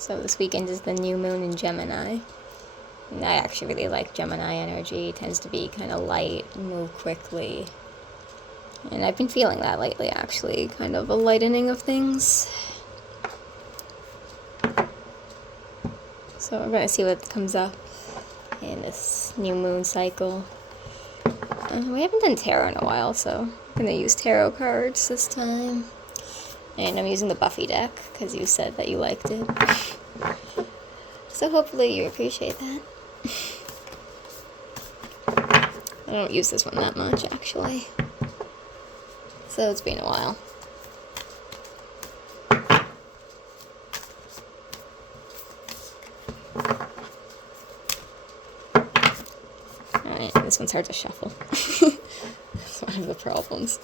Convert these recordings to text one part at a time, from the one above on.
So this weekend is the new moon in Gemini. And I actually really like Gemini energy. It tends to be kind of light, move quickly. And I've been feeling that lately, actually. Kind of a lightening of things. So we're going to see what comes up in this new moon cycle. We haven't done tarot in a while, so I'm going to use tarot cards this time. And I'm using the Buffy deck, because you said that you liked it. So hopefully you appreciate that. I don't use this one that much, actually. So it's been a while. Alright, this one's hard to shuffle. That's one of the problems.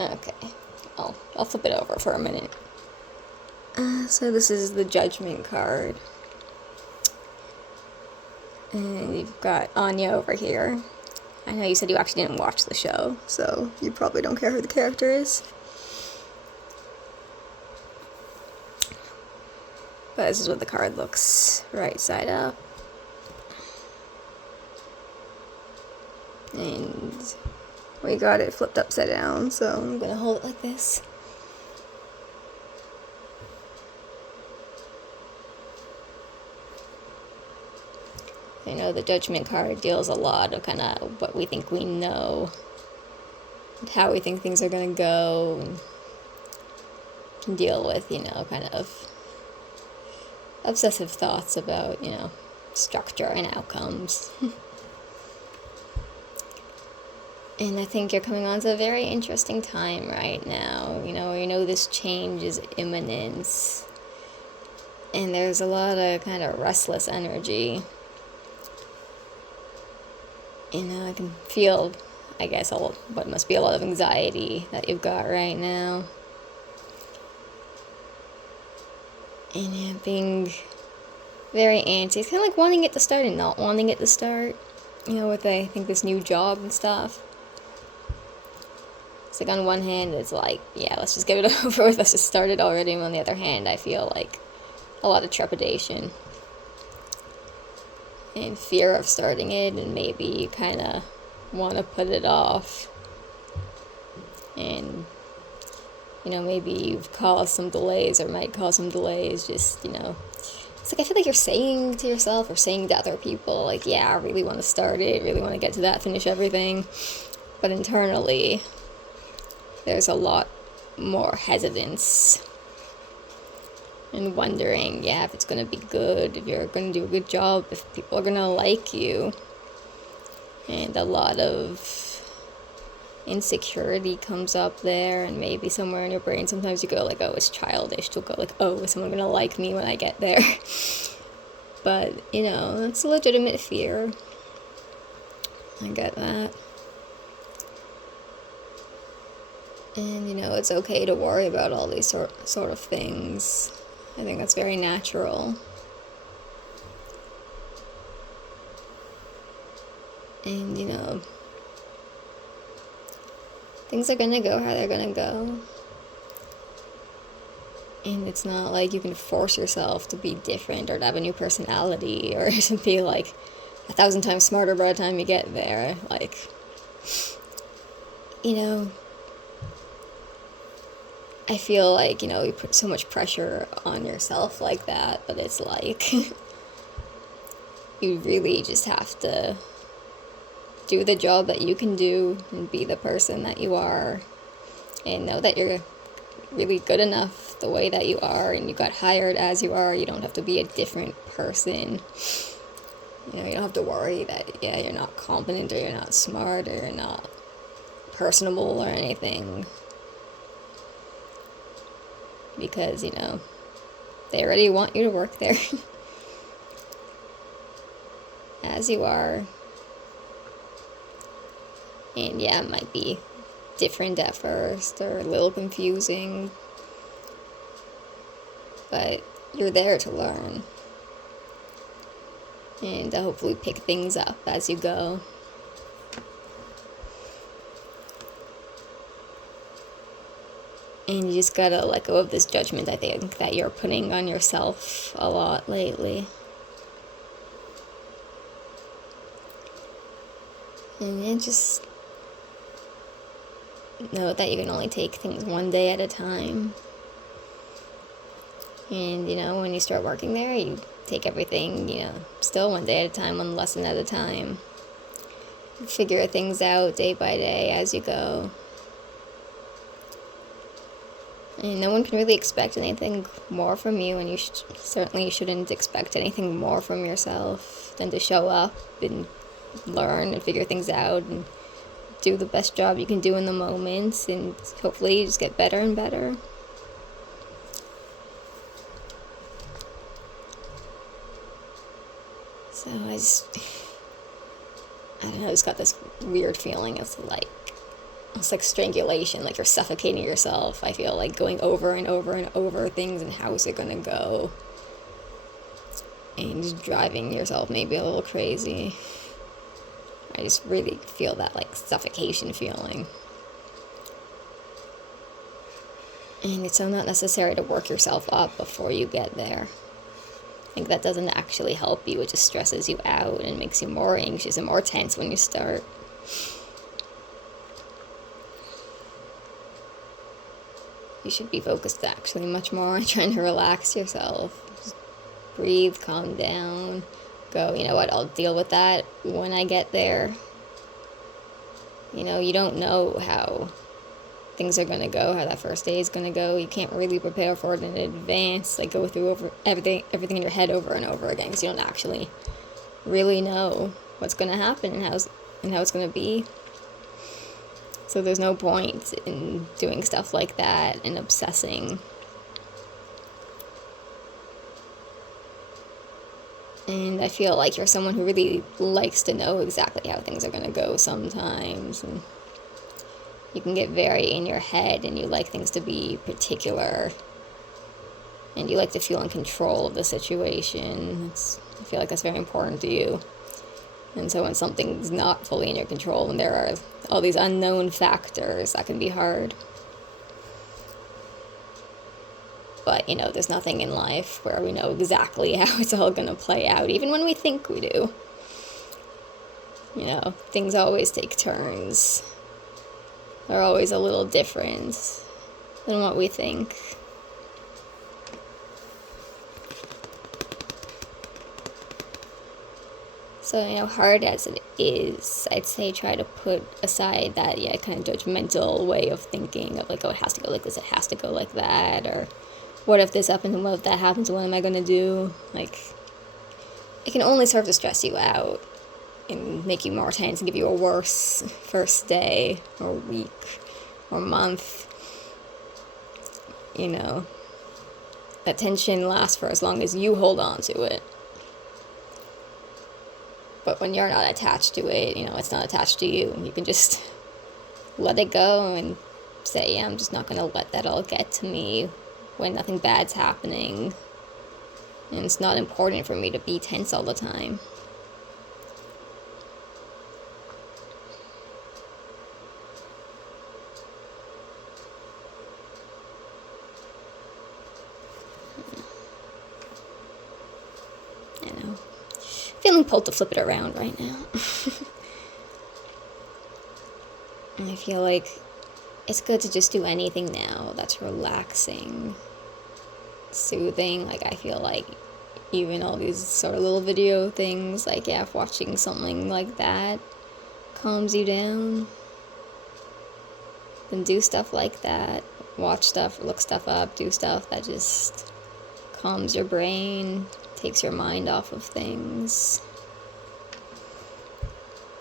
Okay, I'll flip it over for a minute. So this is the Judgment card. And you've got Anya over here. I know you said you actually didn't watch the show, so you probably don't care who the character is. But this is what the card looks right side up. And we got it flipped upside down, so I'm gonna hold it like this. You know, the Judgment card deals a lot of kind of what we think we know, and how we think things are gonna go, and can deal with, you know, kind of obsessive thoughts about, you know, structure and outcomes. And I think you're coming on to a very interesting time right now. You know this change is imminent. And there's a lot of kind of restless energy. You know, I can feel, I guess, what must be a lot of anxiety that you've got right now. And yeah, being very antsy. It's kind of like wanting it to start and not wanting it to start. You know, with, I think, this new job and stuff. It's like on one hand, it's like, yeah, let's just get it over with, let's just start it already. And on the other hand, I feel like a lot of trepidation and fear of starting it, and maybe you kind of want to put it off. And, you know, maybe you've caused some delays or might cause some delays, just, you know. It's like I feel like you're saying to yourself or saying to other people, like, yeah, I really want to start it, really want to get to that, finish everything. But internally, there's a lot more hesitance and wondering, yeah, if it's going to be good, if you're going to do a good job, if people are going to like you. And a lot of insecurity comes up there, and maybe somewhere in your brain sometimes you go like, oh, it's childish to go like, oh, is someone going to like me when I get there? But, you know, it's a legitimate fear. I get that. And, you know, it's okay to worry about all these sort of things. I think that's very natural. And, you know, things are gonna go how they're gonna go. And it's not like you can force yourself to be different or to have a new personality or to be, like, 1,000 times smarter by the time you get there. Like, you know, I feel like, you know, you put so much pressure on yourself like that, but it's like, you really just have to do the job that you can do and be the person that you are, and know that you're really good enough the way that you are, and you got hired as you are. You don't have to be a different person. You know, you don't have to worry that, yeah, you're not competent or you're not smart or you're not personable or anything. Because, you know, they already want you to work there as you are. And yeah, it might be different at first or a little confusing, but you're there to learn. and hopefully pick things up as you go. And you just gotta let go of this judgment, I think, that you're putting on yourself a lot lately. And then just know that you can only take things one day at a time. And, when you start working there, you take everything, still one day at a time, one lesson at a time. Figure things out day by day as you go. And no one can really expect anything more from you, and you certainly shouldn't expect anything more from yourself than to show up and learn and figure things out and do the best job you can do in the moment, and hopefully you just get better and better. So I don't know, I just got this weird feeling of it's like strangulation, like you're suffocating yourself. I feel like going over and over and over things and how is it gonna go, and just driving yourself maybe a little crazy. I just really feel that suffocation feeling. And it's so not necessary to work yourself up before you get there. I think that doesn't actually help you. It just stresses you out and makes you more anxious and more tense when you start. You should be focused actually much more on trying to relax yourself. Just breathe, calm down, go, you know what, I'll deal with that when I get there. You don't know how things are going to go, how that first day is going to go. You can't really prepare for it in advance, go through over everything in your head over and over again, because you don't actually really know what's going to happen and how it's going to be. So there's no point in doing stuff like that and obsessing. And I feel like you're someone who really likes to know exactly how things are going to go sometimes. And you can get very in your head, and you like things to be particular. And you like to feel in control of the situation. I feel like that's very important to you. And so when something's not fully in your control and there are all these unknown factors, that can be hard. But, there's nothing in life where we know exactly how it's all going to play out, even when we think we do. Things always take turns. They're always a little different than what we think. So, hard as it is, I'd say try to put aside that, kind of judgmental way of thinking of it has to go like this, it has to go like that, or what if this happens and what if that happens, what am I going to do? It can only serve to stress you out and make you more tense and give you a worse first day or week or month. That tension lasts for as long as you hold on to it. But when you're not attached to it, it's not attached to you, and you can just let it go and say, I'm just not going to let that all get to me when nothing bad's happening. And it's not important for me to be tense all the time. Feeling pulled to flip it around right now. And I feel like it's good to just do anything now that's relaxing, soothing. I feel like even all these sort of little video things, if watching something like that calms you down, then do stuff like that. Watch stuff, look stuff up, do stuff that just calms your brain, takes your mind off of things.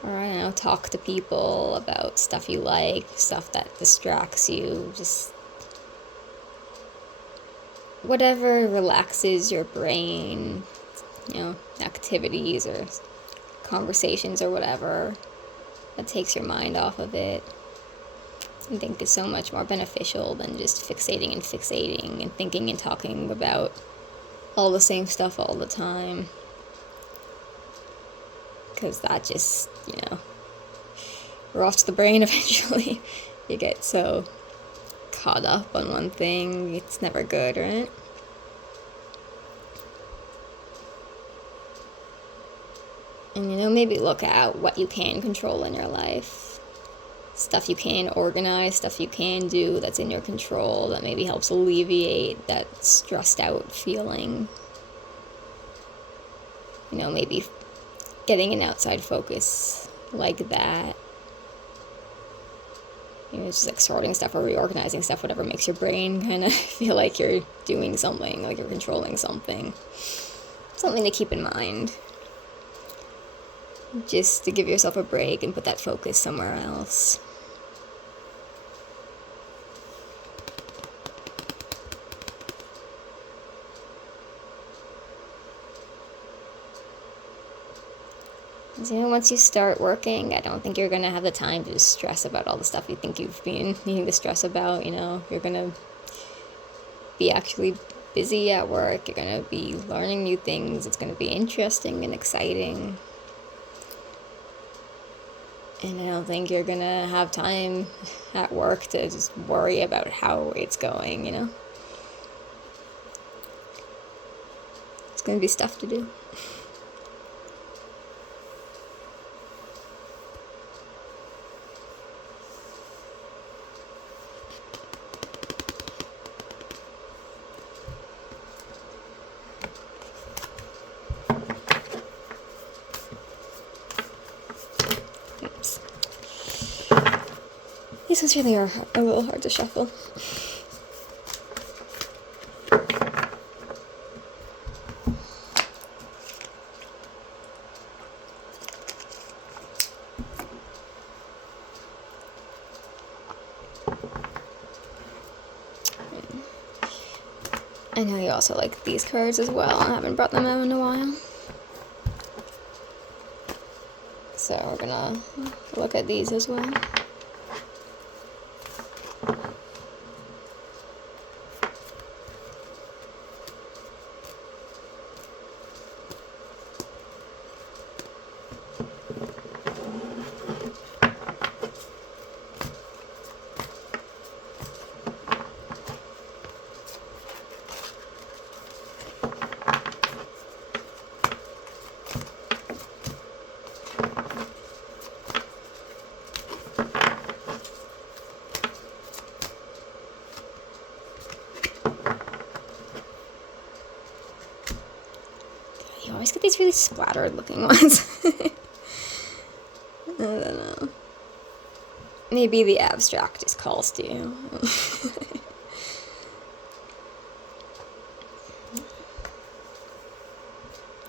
Or, I don't know, talk to people about stuff you like, stuff that distracts you, just whatever relaxes your brain, activities or conversations or whatever that takes your mind off of it. I think is so much more beneficial than just fixating and thinking and talking about all the same stuff all the time. because that just, rots the brain eventually. You get so caught up on one thing, it's never good, right? And maybe look at what you can control in your life. Stuff you can organize, stuff you can do that's in your control that maybe helps alleviate that stressed out feeling. Maybe getting an outside focus like that. It's just like sorting stuff or reorganizing stuff, whatever makes your brain kind of feel like you're doing something, like you're controlling something. Something to keep in mind. Just to give yourself a break and put that focus somewhere else. Once you start working, I don't think you're going to have the time to stress about all the stuff you think you've been needing to stress about. You're going to be actually busy at work. You're going to be learning new things. It's going to be interesting and exciting. And I don't think you're going to have time at work to just worry about how it's going, It's going to be stuff to do. These ones really are a little hard to shuffle. I know you also like these cards as well. I haven't brought them out in a while. So we're gonna look at these as well. You always get these really splattered looking ones. I don't know. Maybe the abstract just calls to you.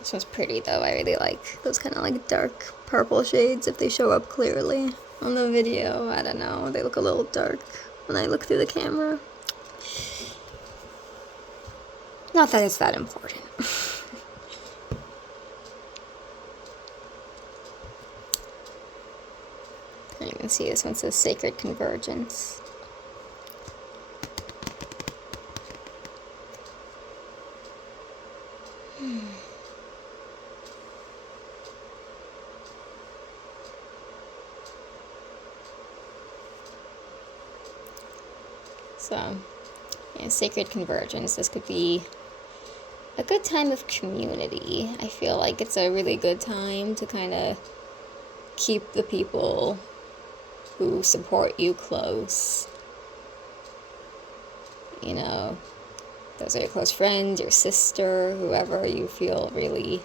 This one's pretty though. I really like those kind of like dark purple shades if they show up clearly on the video. I don't know. They look a little dark when I look through the camera. Not that it's that important. You can see this one says Sacred Convergence. So, Sacred Convergence. This could be a good time of community. I feel like it's a really good time to kind of keep the people who support you close. Those are your close friends, your sister, whoever you feel really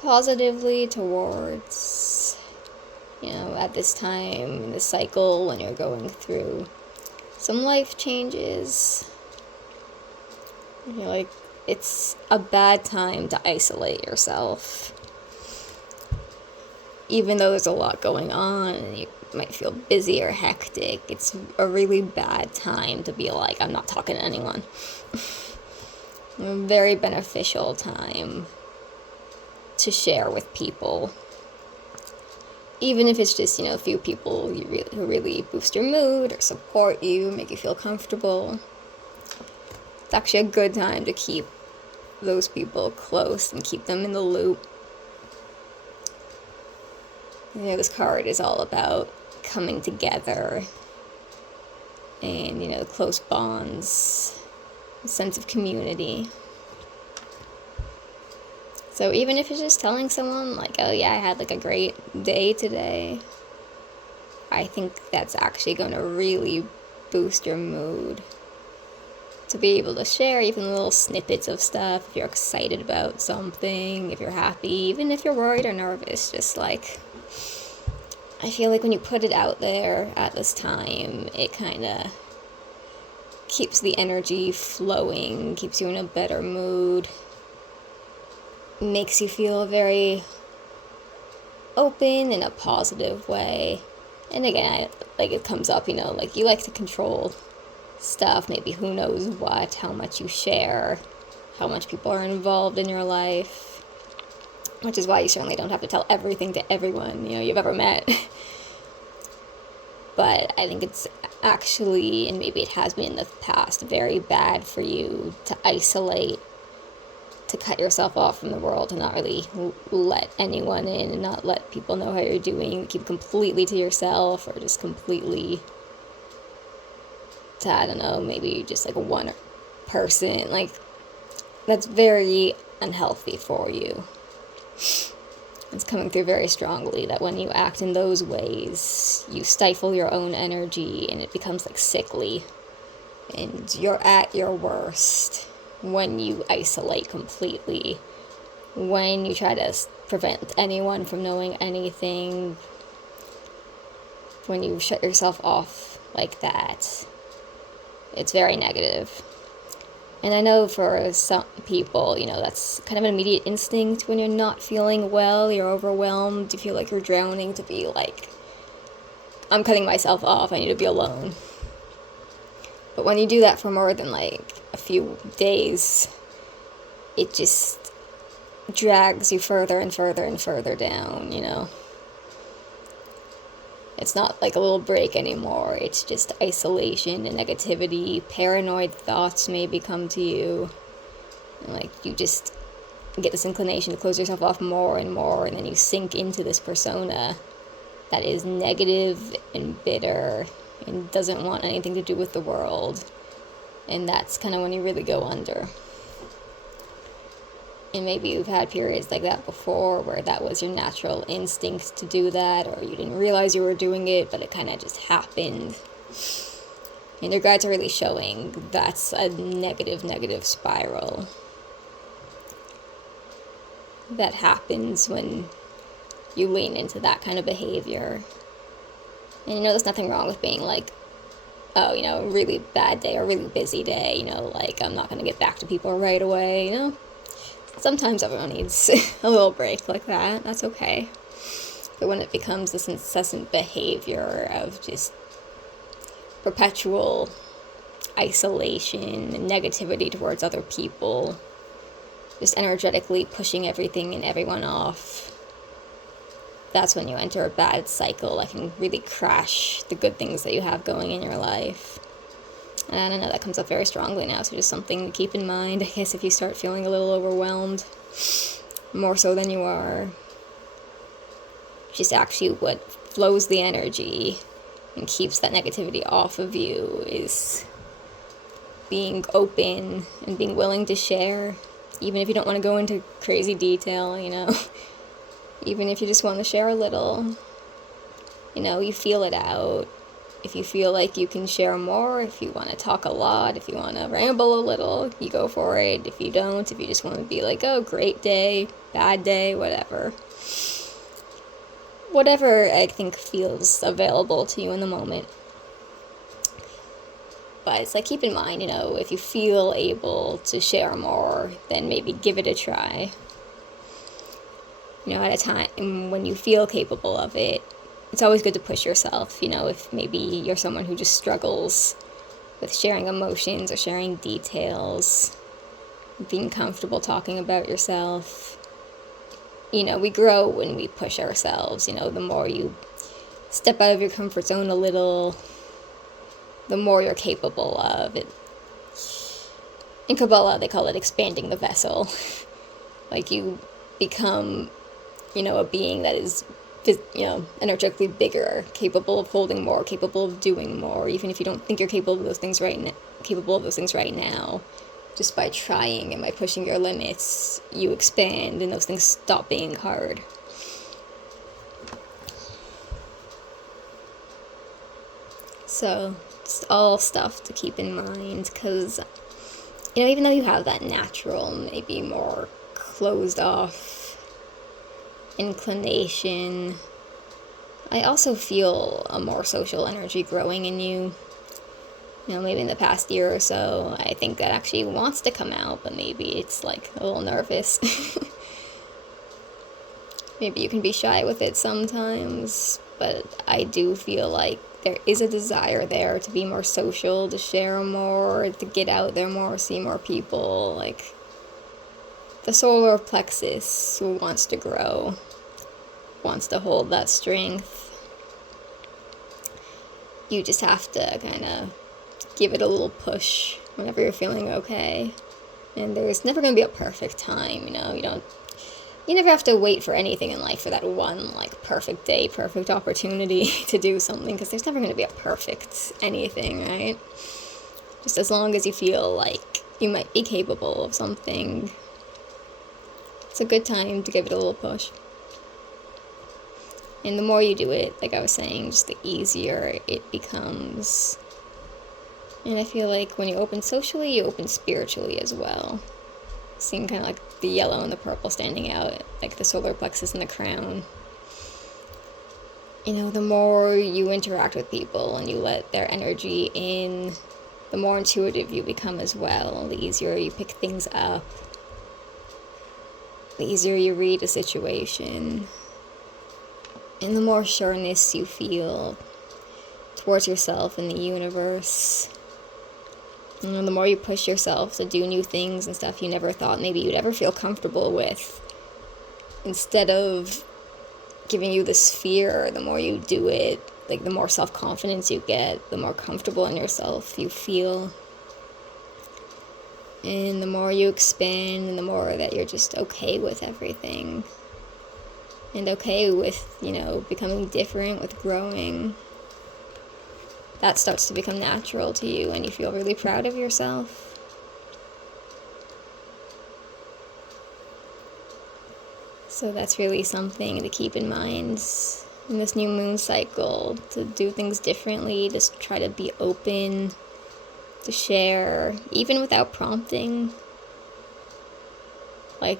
positively towards. At this time in the cycle when you're going through some life changes. It's a bad time to isolate yourself. Even though there's a lot going on and you might feel busy or hectic, it's a really bad time to be like, I'm not talking to anyone. A very beneficial time to share with people. Even if it's just, a few people who really boost your mood or support you, make you feel comfortable. It's actually a good time to keep those people close and keep them in the loop. This card is all about coming together and, close bonds, a sense of community. So even if you're just telling someone, like, oh yeah, I had like a great day today, I think that's actually going to really boost your mood. To be able to share even little snippets of stuff, if you're excited about something, if you're happy, even if you're worried or nervous, just like, I feel like when you put it out there at this time, it kind of keeps the energy flowing, keeps you in a better mood, makes you feel very open in a positive way. And again, like it comes up, like you like to control stuff, maybe who knows what, how much you share, how much people are involved in your life, which is why you certainly don't have to tell everything to everyone, you've ever met. But I think it's actually, and maybe it has been in the past, very bad for you to isolate, to cut yourself off from the world, to not really let anyone in and not let people know how you're doing, keep completely to yourself, or just completely to, I don't know, maybe just like one person. Like, that's very unhealthy for you. It's coming through very strongly that when you act in those ways, you stifle your own energy and it becomes like sickly. And you're at your worst when you isolate completely, when you try to prevent anyone from knowing anything, when you shut yourself off like that. It's very negative. And I know for some people, that's kind of an immediate instinct when you're not feeling well, you're overwhelmed, you feel like you're drowning, to be like, I'm cutting myself off, I need to be alone. But when you do that for more than like a few days, it just drags you further and further and further down, It's not like a little break anymore. It's just isolation and negativity. Paranoid thoughts maybe come to you. And like you just get this inclination to close yourself off more and more, and then you sink into this persona that is negative and bitter and doesn't want anything to do with the world. And that's kind of when you really go under. And maybe you've had periods like that before where that was your natural instinct to do that, or you didn't realize you were doing it, but it kind of just happened. And your guides are really showing that's a negative spiral that happens when you lean into that kind of behavior. And there's nothing wrong with being like, oh, a really bad day or really busy day, like I'm not going to get back to people right away, Sometimes everyone needs a little break like that. That's okay. But when it becomes this incessant behavior of just perpetual isolation and negativity towards other people, just energetically pushing everything and everyone off, that's when you enter a bad cycle that can really crash the good things that you have going in your life. And I don't know, that comes up very strongly now, so just something to keep in mind, I guess, if you start feeling a little overwhelmed, more so than you are. Just actually what flows the energy and keeps that negativity off of you is being open and being willing to share, even if you don't want to go into crazy detail, even if you just want to share a little, you feel it out. If you feel like you can share more, if you want to talk a lot, if you want to ramble a little, you go for it. If you don't, if you just want to be like, oh, great day, bad day, whatever. Whatever I think feels available to you in the moment. But it's like, keep in mind, if you feel able to share more, then maybe give it a try. At a time when you feel capable of it, it's always good to push yourself, if maybe you're someone who just struggles with sharing emotions or sharing details, being comfortable talking about yourself. We grow when we push ourselves, the more you step out of your comfort zone a little, the more you're capable of it. In Kabbalah, they call it expanding the vessel. Like you become, a being that is energetically bigger, capable of holding more, capable of doing more, even if you don't think you're capable of those things right now. Just by trying and by pushing your limits, you expand and those things stop being hard. So it's all stuff to keep in mind, because, even though you have that natural, maybe more closed off inclination, I also feel a more social energy growing in you. Maybe in the past year or so, I think that actually wants to come out, but maybe it's like a little nervous. Maybe you can be shy with it sometimes, but I do feel like there is a desire there to be more social, to share more, to get out there more, see more people. Like, the solar plexus wants to grow, wants to hold that strength. You just have to kind of give it a little push whenever you're feeling okay. And there's never going to be a perfect time, you never have to wait for anything in life for that one, perfect day, perfect opportunity to do something, because there's never going to be a perfect anything, right? Just as long as you feel like you might be capable of something, it's a good time to give it a little push. And the more you do it, like I was saying, just the easier it becomes. And I feel like when you open socially, you open spiritually as well. Seeing kind of like the yellow and the purple standing out, like the solar plexus and the crown. The more you interact with people and you let their energy in, the more intuitive you become as well. The easier you pick things up. The easier you read a situation. And the more sureness you feel towards yourself and the universe. The more you push yourself to do new things and stuff you never thought maybe you'd ever feel comfortable with, instead of giving you this fear, the more you do it, the more self-confidence you get, the more comfortable in yourself you feel. And the more you expand, and the more that you're just okay with everything. And okay with, becoming different, with growing. That starts to become natural to you, and you feel really proud of yourself. So that's really something to keep in mind in this new moon cycle, to do things differently, just try to be open, to share, even without prompting.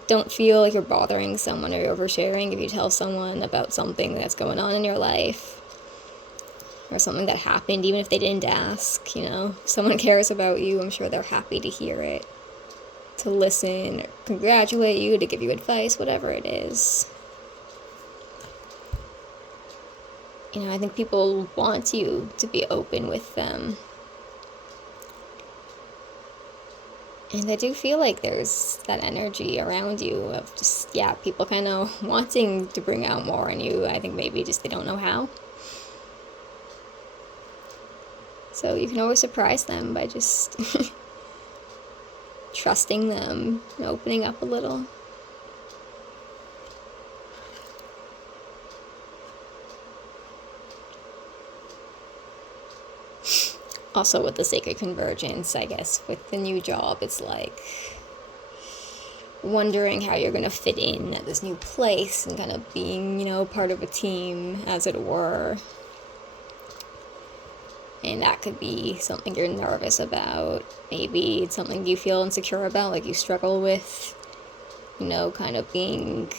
Don't feel like you're bothering someone or you're oversharing if you tell someone about something that's going on in your life. Or something that happened, even if they didn't ask, If someone cares about you, I'm sure they're happy to hear it, to listen, or congratulate you, to give you advice, whatever it is. I think people want you to be open with them. And I do feel like there's that energy around you of just, people kind of wanting to bring out more in you. I think maybe just they don't know how. So you can always surprise them by just trusting them and opening up a little. Also with the Sacred Convergence, I guess, with the new job, it's wondering how you're going to fit in at this new place and kind of being, part of a team, as it were. And that could be something you're nervous about. Maybe it's something you feel insecure about, you struggle with, kind of being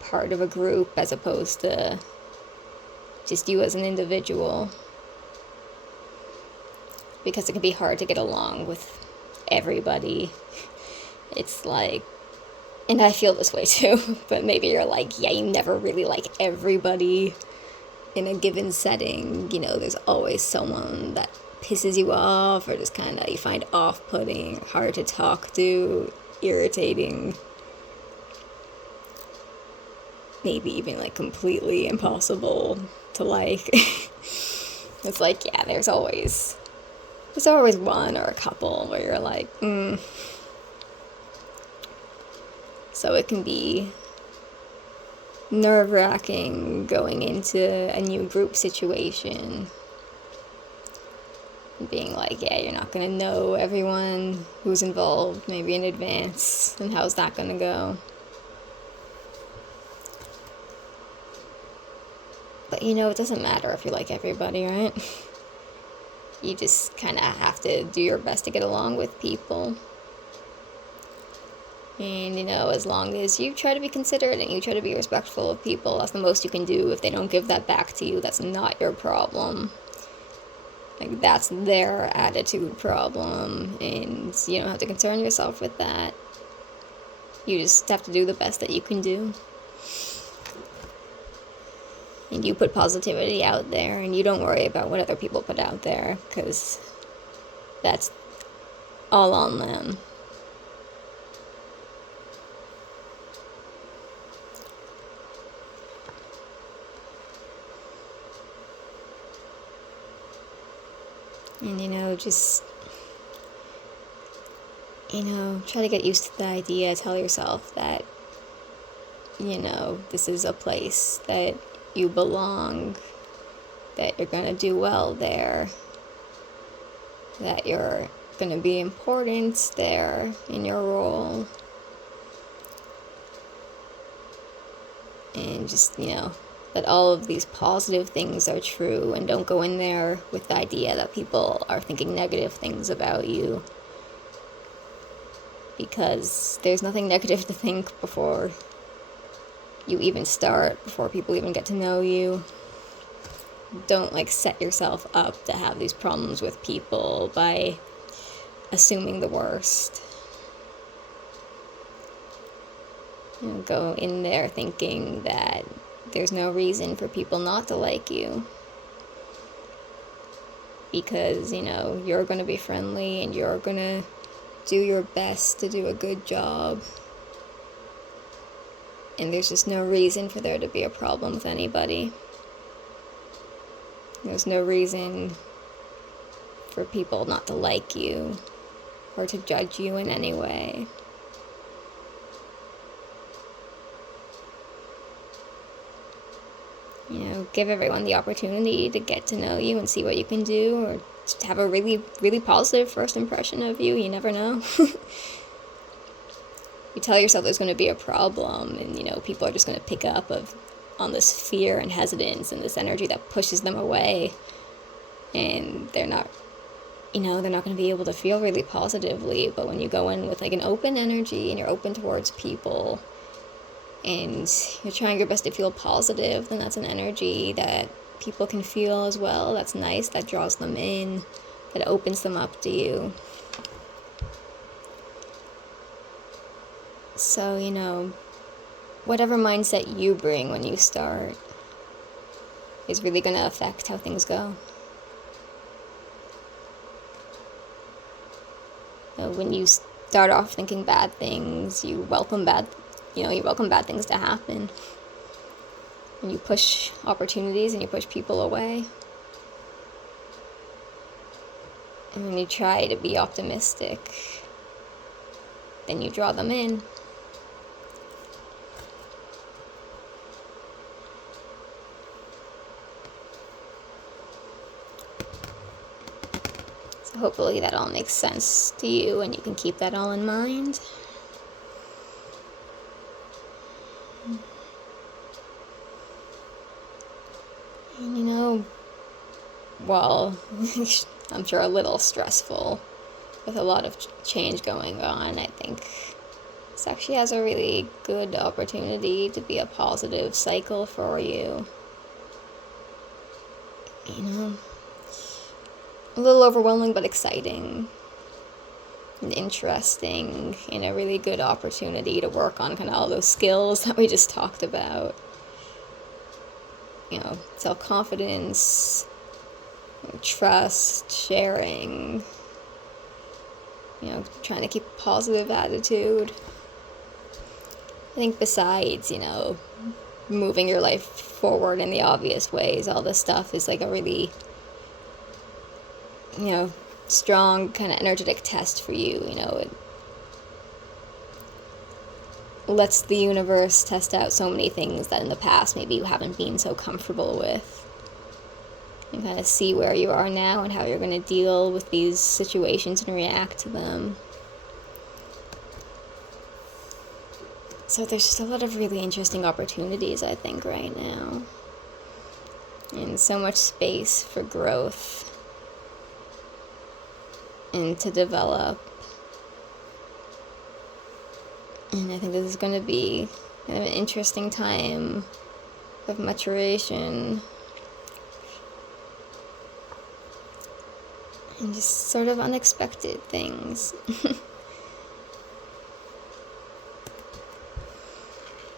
part of a group as opposed to just you as an individual. Because it can be hard to get along with everybody. It's and I feel this way too, but maybe you're you never really like everybody. In a given setting, there's always someone that pisses you off, or just kind of you find off-putting, hard to talk to, irritating, maybe even completely impossible to like. It's there's always one or a couple where you're So it can be nerve-wracking going into a new group situation. Being like, yeah, you're not gonna know everyone who's involved maybe in advance, and how's that gonna go? But it doesn't matter if you like everybody, right? You just kind of have to do your best to get along with people. And, as long as you try to be considerate and you try to be respectful of people, that's the most you can do. If they don't give that back to you, that's not your problem. Like, that's their attitude problem, and you don't have to concern yourself with that. You just have to do the best that you can do. And you put positivity out there, and you don't worry about what other people put out there, because that's all on them. And, just, try to get used to the idea. Tell yourself that, this is a place that you belong, that you're going to do well there, that you're going to be important there in your role. And just, that all of these positive things are true, and don't go in there with the idea that people are thinking negative things about you, because there's nothing negative to think before you even start, before people even get to know you. Don't set yourself up to have these problems with people by assuming the worst. Go in there thinking that there's no reason for people not to like you, because you're going to be friendly and you're going to do your best to do a good job, and there's just no reason for there to be a problem with anybody. There's no reason for people not to like you or to judge you in any way. Give everyone the opportunity to get to know you and see what you can do, or just have a really, really positive first impression of you. You never know. You tell yourself there's going to be a problem, and, people are just going to pick up on this fear and hesitance and this energy that pushes them away, and they're not going to be able to feel really positively. But when you go in with an open energy and you're open towards people, and you're trying your best to feel positive, then that's an energy that people can feel as well. That's nice. That draws them in. That opens them up to you. So, whatever mindset you bring when you start is really going to affect how things go. When you start off thinking bad things, you welcome bad things to happen. And you push opportunities and you push people away. And when you try to be optimistic, then you draw them in. So hopefully that all makes sense to you and you can keep that all in mind. And well, I'm sure a little stressful with a lot of change going on, I think this actually has a really good opportunity to be a positive cycle for you. A little overwhelming, but exciting and interesting, and a really good opportunity to work on kind of all those skills that we just talked about. Self-confidence, trust, sharing, trying to keep a positive attitude. I think besides, moving your life forward in the obvious ways, all this stuff is a really, strong kind of energetic test for you. lets the universe test out so many things that in the past maybe you haven't been so comfortable with. And kind of see where you are now and how you're going to deal with these situations and react to them. So there's just a lot of really interesting opportunities, I think, right now. And so much space for growth and to develop. And I think this is going to be kind of an interesting time of maturation. And just sort of unexpected things.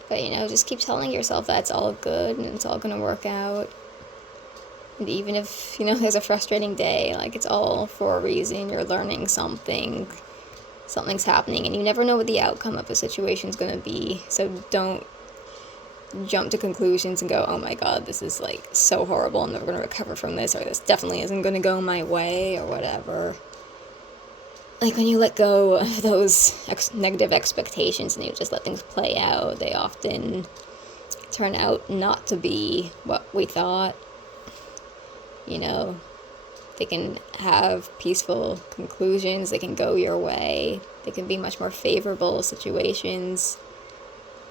But, just keep telling yourself that it's all good and it's all going to work out. And even if, there's a frustrating day, like, it's all for a reason. You're learning something. Something's happening, and you never know what the outcome of a situation's going to be. So don't jump to conclusions and go, oh my god, this is, like, so horrible. I'm never going to recover from this, or this definitely isn't going to go my way, or whatever. Like, when you let go of those negative expectations and you just let things play out, they often turn out not to be what we thought. They can have peaceful conclusions, they can go your way, they can be much more favorable situations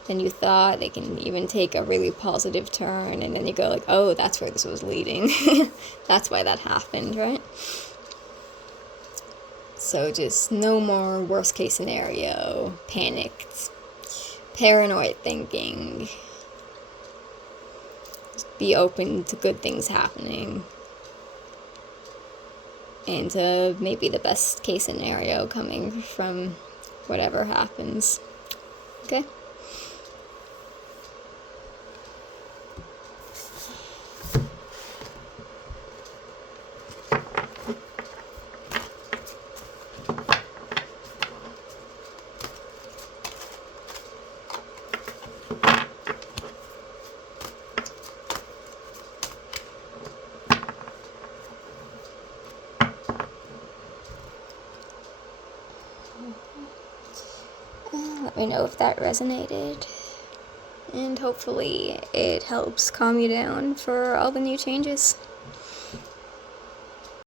than you thought. They can even take a really positive turn, and then you go like, oh, that's where this was leading. That's why that happened, right? So just no more worst case scenario, panicked, paranoid thinking. Just be open to good things happening. And to maybe the best case scenario coming from whatever happens. Okay? Let me know if that resonated, and hopefully it helps calm you down for all the new changes.